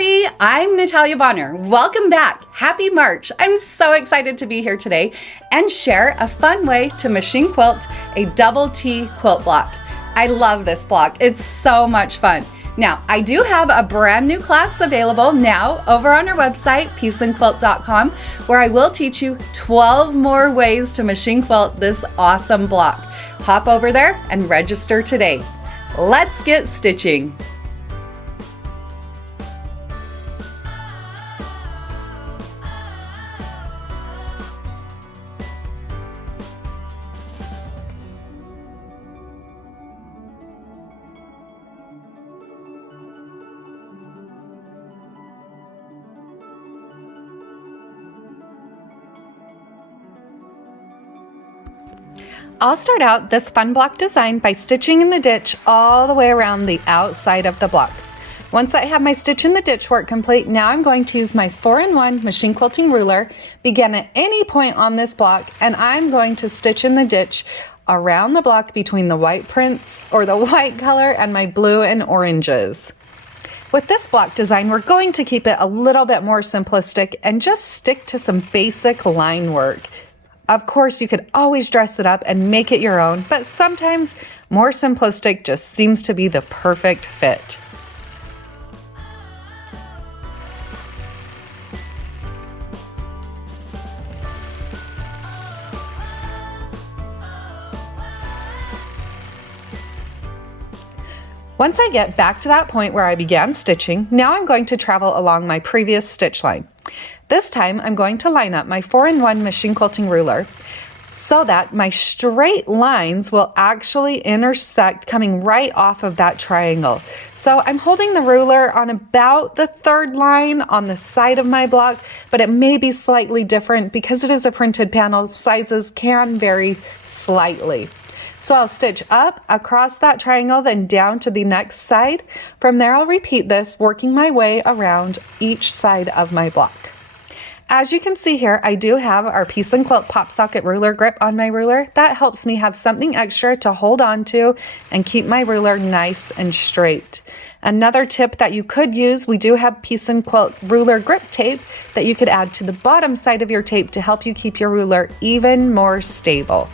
everybody, I'm Natalia Bonner. Welcome back. Happy March. I'm so excited to be here today and share a fun way to machine quilt a double T quilt block. I love this block. It's so much fun. Now, I do have a brand new class available now over on our website, peaceandquilt.com, where I will teach you 12 more ways to machine quilt this awesome block. Hop over there and register today. Let's get stitching. I'll start out this fun block design by stitching in the ditch all the way around the outside of the block. Once I have my stitch in the ditch work complete, now I'm going to use my 4-in-1 machine quilting ruler, begin at any point on this block, and I'm going to stitch in the ditch around the block between the white prints or the white color and my blue and oranges. With this block design, we're going to keep it a little bit more simplistic and just stick to some basic line work. Of course, you could always dress it up and make it your own, but sometimes more simplistic just seems to be the perfect fit. Once I get back to that point where I began stitching, now I'm going to travel along my previous stitch line. This time I'm going to line up my 4-in-1 machine quilting ruler so that my straight lines will actually intersect coming right off of that triangle. So I'm holding the ruler on about the third line on the side of my block, but it may be slightly different because it is a printed panel. Sizes can vary slightly. So I'll stitch up across that triangle, then down to the next side. From there, I'll repeat this, working my way around each side of my block. As you can see here, I do have our Piece and Quilt Pop Socket ruler grip on my ruler. That helps me have something extra to hold on to and keep my ruler nice and straight. Another tip that you could use, we do have Piece and Quilt ruler grip tape that you could add to the bottom side of your tape to help you keep your ruler even more stable.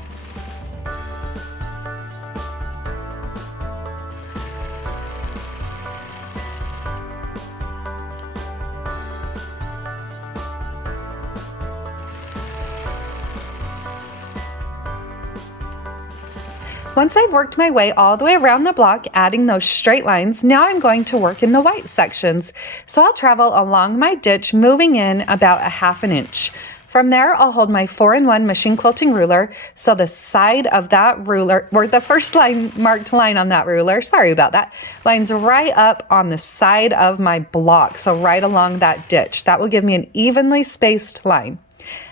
Once I've worked my way all the way around the block, adding those straight lines, now I'm going to work in the white sections. So I'll travel along my ditch, moving in about a ½ inch. From there, I'll hold my 4-in-1 machine quilting ruler, so the side of that ruler, or the first line marked line on that ruler, sorry about that, lines right up on the side of my block, so right along that ditch. That will give me an evenly spaced line.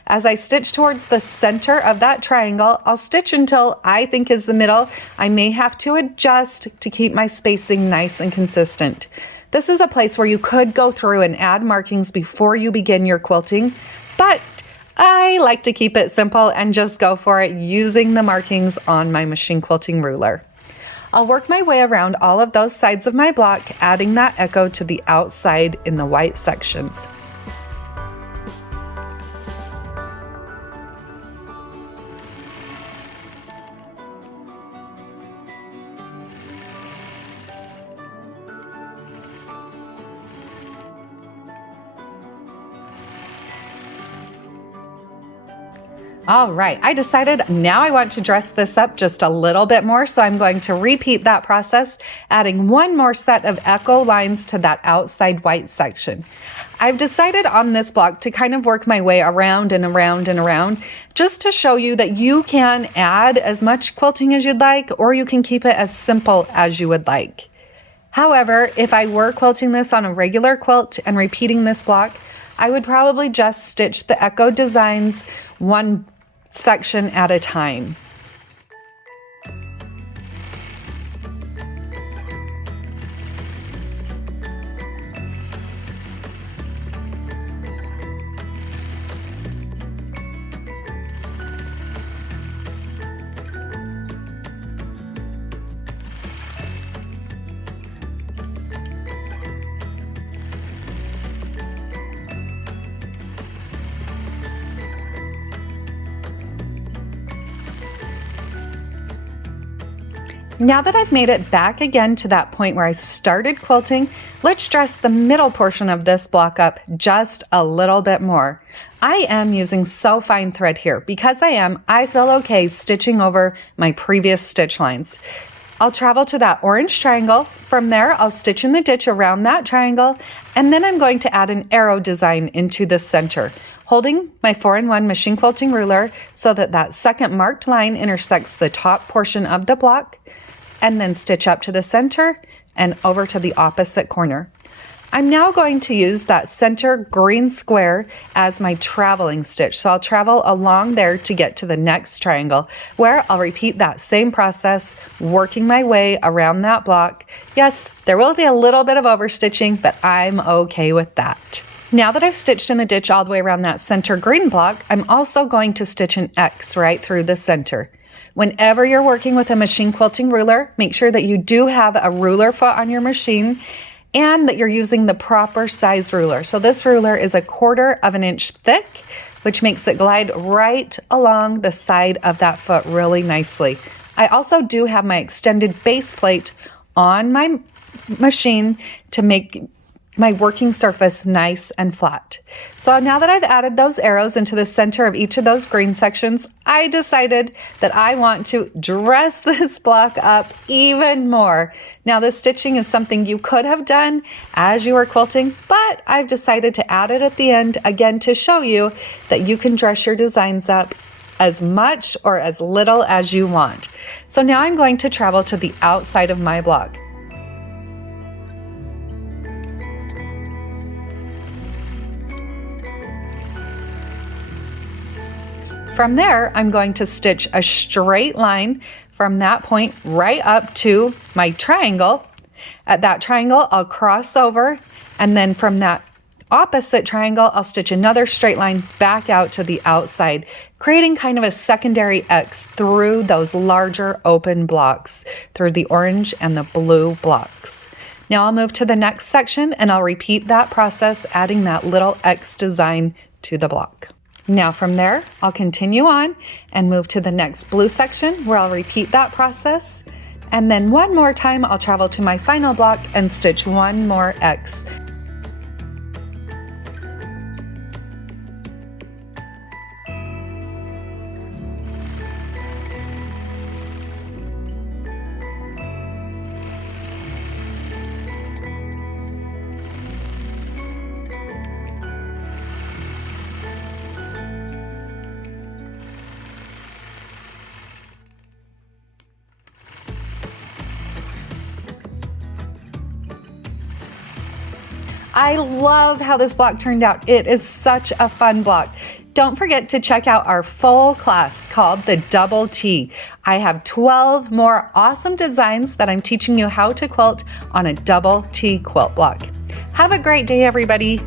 As I stitch towards the center of that triangle, I'll stitch until I think is the middle. I may have to adjust to keep my spacing nice and consistent. This is a place where you could go through and add markings before you begin your quilting, but I like to keep it simple and just go for it using the markings on my machine quilting ruler. I'll work my way around all of those sides of my block, adding that echo to the outside in the white sections. All right, I decided now I want to dress this up just a little bit more, so I'm going to repeat that process, adding one more set of echo lines to that outside white section. I've decided on this block to kind of work my way around and around and around, just to show you that you can add as much quilting as you'd like, or you can keep it as simple as you would like. However, if I were quilting this on a regular quilt and repeating this block, I would probably just stitch the echo designs one section at a time. Now that I've made it back again to that point where I started quilting, let's dress the middle portion of this block up just a little bit more. I am using so fine thread here. Because I feel okay stitching over my previous stitch lines. I'll travel to that orange triangle. From there, I'll stitch in the ditch around that triangle, and then I'm going to add an arrow design into the center, holding my 4-in-1 machine quilting ruler so that that second marked line intersects the top portion of the block, and then stitch up to the center and over to the opposite corner. I'm now going to use that center green square as my traveling stitch. So I'll travel along there to get to the next triangle, where I'll repeat that same process, working my way around that block. Yes, there will be a little bit of overstitching, but I'm okay with that. Now that I've stitched in the ditch all the way around that center green block, I'm also going to stitch an X right through the center. Whenever you're working with a machine quilting ruler, make sure that you do have a ruler foot on your machine and that you're using the proper size ruler. So this ruler is 1/4 of an inch thick, which makes it glide right along the side of that foot really nicely. I also do have my extended base plate on my machine to make my working surface nice and flat. So now that I've added those arrows into the center of each of those green sections, I decided that I want to dress this block up even more. Now this stitching is something you could have done as you were quilting, but I've decided to add it at the end again to show you that you can dress your designs up as much or as little as you want. So now I'm going to travel to the outside of my block. From there, I'm going to stitch a straight line from that point right up to my triangle. At that triangle, I'll cross over, and then from that opposite triangle, I'll stitch another straight line back out to the outside, creating kind of a secondary X through those larger open blocks, through the orange and the blue blocks. Now I'll move to the next section and I'll repeat that process, adding that little X design to the block. Now from there, I'll continue on and move to the next blue section where I'll repeat that process. And then one more time, I'll travel to my final block and stitch one more X. I love how this block turned out. It is such a fun block. Don't forget to check out our full class called the Double T. I have 12 more awesome designs that I'm teaching you how to quilt on a double T quilt block. Have a great day, everybody.